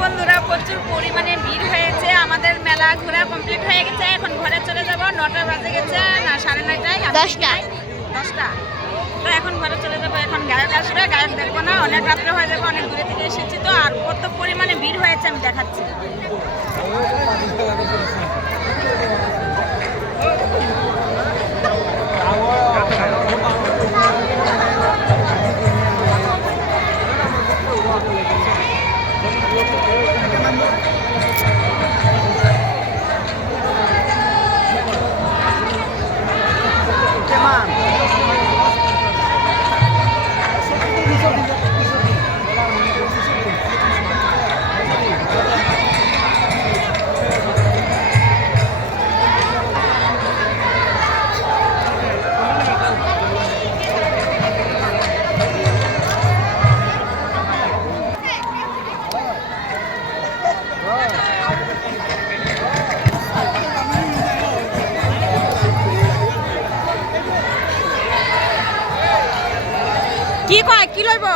বন্ধুরা প্রচুর পরিমাণে ভিড় হয়েছে। আমাদের মেলা ঘোরা কমপ্লিট হয়ে গেছে। এখন ঘরে চলে যাব। নটা বাজে গেছে না সাড়ে নয়টায় দশটা। দশটা। তো এখন ঘরে চলে যাব। এখন গায়ক আসবে। গায়ক দেখব না। অনেক রাত্রে হয়ে যাবে অনেক দূরে থেকে এসেছি। তো আর কত পরিমাণে ভিড় হয়েছে আমি দেখাচ্ছি। কি কয়? কি লইব?